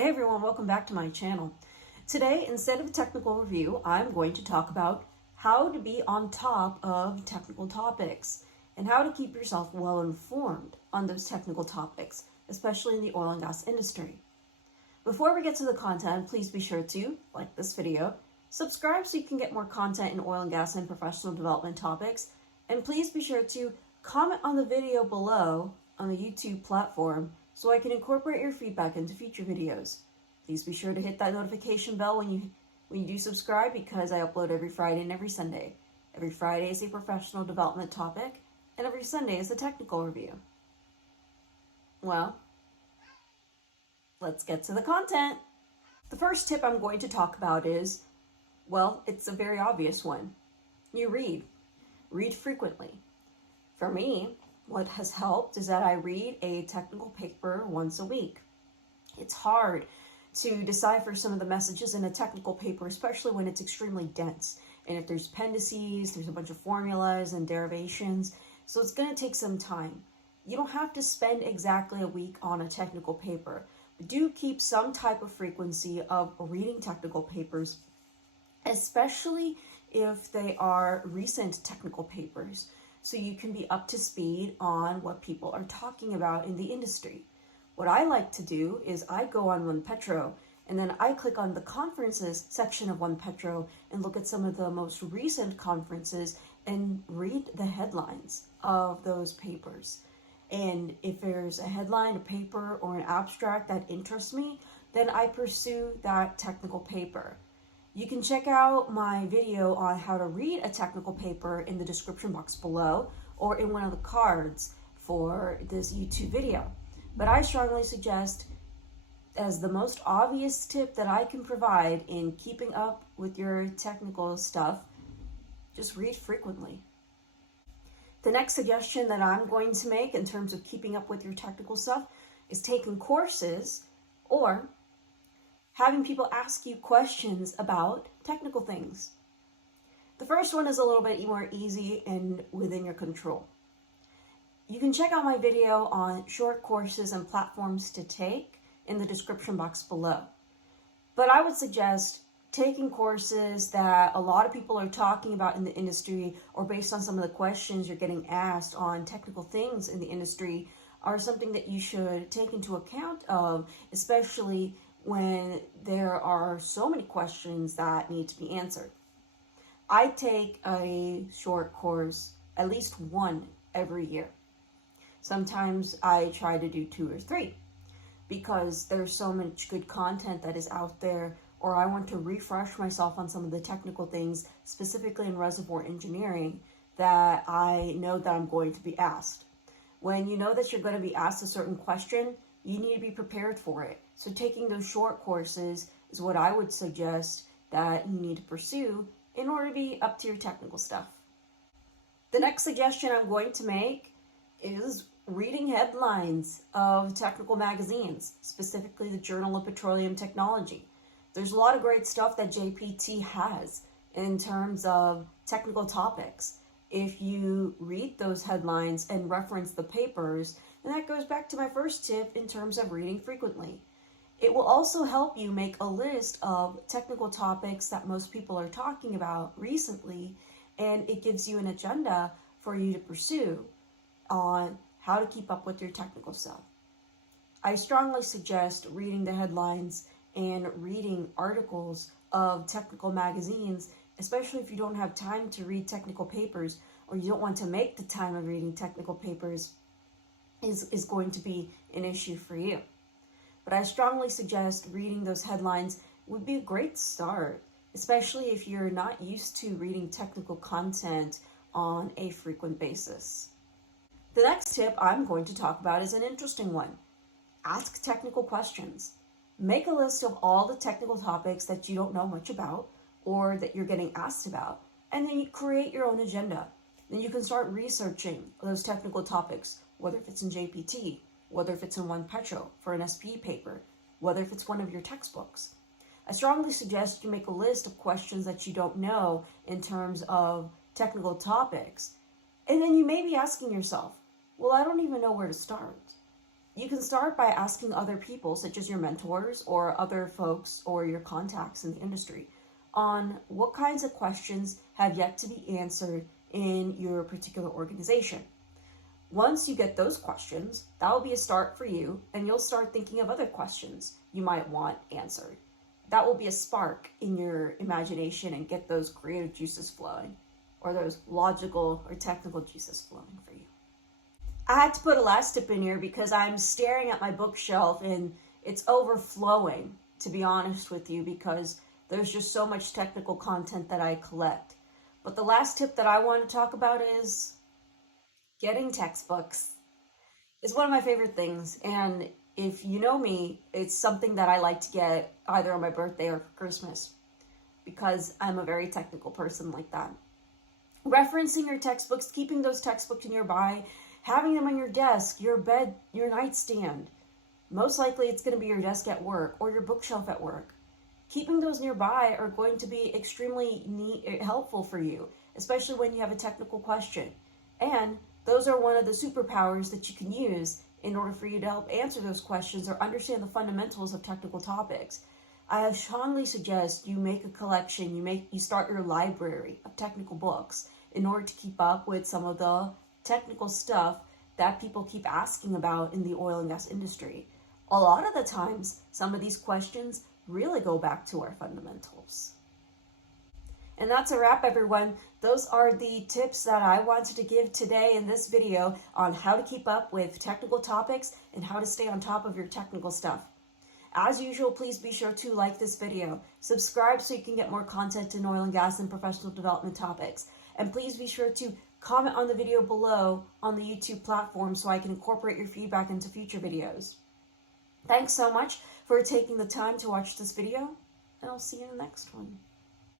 Hey everyone, welcome back to my channel. Today, instead of a technical review, I'm going to talk about how to be on top of technical topics and how to keep yourself well informed on those technical topics, especially in the oil and gas industry. Before we get to the content, please be sure to like this video, subscribe so you can get more content in oil and gas and professional development topics, and please be sure to comment on the video below on the YouTube platform so I can incorporate your feedback into future videos. Please be sure to hit that notification bell when you do subscribe, because I upload every Friday and every Sunday. Every Friday is a professional development topic, and every Sunday is a technical review. Well, let's get to the content. The first tip I'm going to talk about is, well, it's a very obvious one. You read. Read frequently. For me, what has helped is that I read a technical paper once a week. It's hard to decipher some of the messages in a technical paper, especially when it's extremely dense. And if there's appendices, there's a bunch of formulas and derivations. So it's going to take some time. You don't have to spend exactly a week on a technical paper, but do keep some type of frequency of reading technical papers, especially if they are recent technical papers, so you can be up to speed on what people are talking about in the industry. What I like to do is I go on OnePetro, and then I click on the conferences section of OnePetro and look at some of the most recent conferences and read the headlines of those papers. And if there's a headline, a paper, or an abstract that interests me, then I pursue that technical paper. You can check out my video on how to read a technical paper in the description box below, or in one of the cards for this YouTube video. But I strongly suggest, as the most obvious tip that I can provide in keeping up with your technical stuff, just read frequently. The next suggestion that I'm going to make in terms of keeping up with your technical stuff is taking courses or having people ask you questions about technical things. The first one is a little bit more easy and within your control. You can check out my video on short courses and platforms to take in the description box below. But I would suggest taking courses that a lot of people are talking about in the industry, or based on some of the questions you're getting asked on technical things in the industry, are something that you should take into account of, especially when there are so many questions that need to be answered. I take a short course, at least one every year. Sometimes I try to do 2 or 3 because there's so much good content that is out there, or I want to refresh myself on some of the technical things, specifically in reservoir engineering, that I know that I'm going to be asked. When you know that you're going to be asked a certain question, you need to be prepared for it. So taking those short courses is what I would suggest that you need to pursue in order to be up to your technical stuff. The next suggestion I'm going to make is reading headlines of technical magazines, specifically the Journal of Petroleum Technology. There's a lot of great stuff that JPT has in terms of technical topics. If you read those headlines and reference the papers, and that goes back to my first tip in terms of reading frequently. It will also help you make a list of technical topics that most people are talking about recently, and it gives you an agenda for you to pursue on how to keep up with your technical stuff. I strongly suggest reading the headlines and reading articles of technical magazines, especially if you don't have time to read technical papers, or you don't want to make the time of reading technical papers is going to be an issue for you. But I strongly suggest reading those headlines would be a great start, especially if you're not used to reading technical content on a frequent basis. The next tip I'm going to talk about is an interesting one. Ask technical questions. Make a list of all the technical topics that you don't know much about or that you're getting asked about, and then you create your own agenda. Then you can start researching those technical topics, whether if it's in JPT, whether if it's in OnePetro for an SPE paper, whether if it's one of your textbooks. I strongly suggest you make a list of questions that you don't know in terms of technical topics. And then you may be asking yourself, well, I don't even know where to start. You can start by asking other people, such as your mentors or other folks or your contacts in the industry, on what kinds of questions have yet to be answered in your particular organization. Once you get those questions, that will be a start for you, and you'll start thinking of other questions you might want answered. That will be a spark in your imagination and get those creative juices flowing, or those logical or technical juices flowing for you. I had to put a last tip in here because I'm staring at my bookshelf and it's overflowing, to be honest with you, because there's just so much technical content that I collect. But the last tip that I want to talk about is getting textbooks. It's one of my favorite things, and if you know me, it's something that I like to get either on my birthday or for Christmas, because I'm a very technical person like that. Referencing your textbooks, keeping those textbooks nearby, having them on your desk, your bed, your nightstand. Most likely it's going to be your desk at work or your bookshelf at work. Keeping those nearby are going to be extremely helpful for you, especially when you have a technical question. And those are one of the superpowers that you can use in order for you to help answer those questions or understand the fundamentals of technical topics. I strongly suggest you make a collection, you start your library of technical books in order to keep up with some of the technical stuff that people keep asking about in the oil and gas industry. A lot of the times, some of these questions really go back to our fundamentals. And that's a wrap, everyone. Those are the tips that I wanted to give today in this video on how to keep up with technical topics and how to stay on top of your technical stuff. As usual, please be sure to like this video, subscribe so you can get more content in oil and gas and professional development topics, and please be sure to comment on the video below on the YouTube platform so I can incorporate your feedback into future videos. Thanks so much for taking the time to watch this video, and I'll see you in the next one.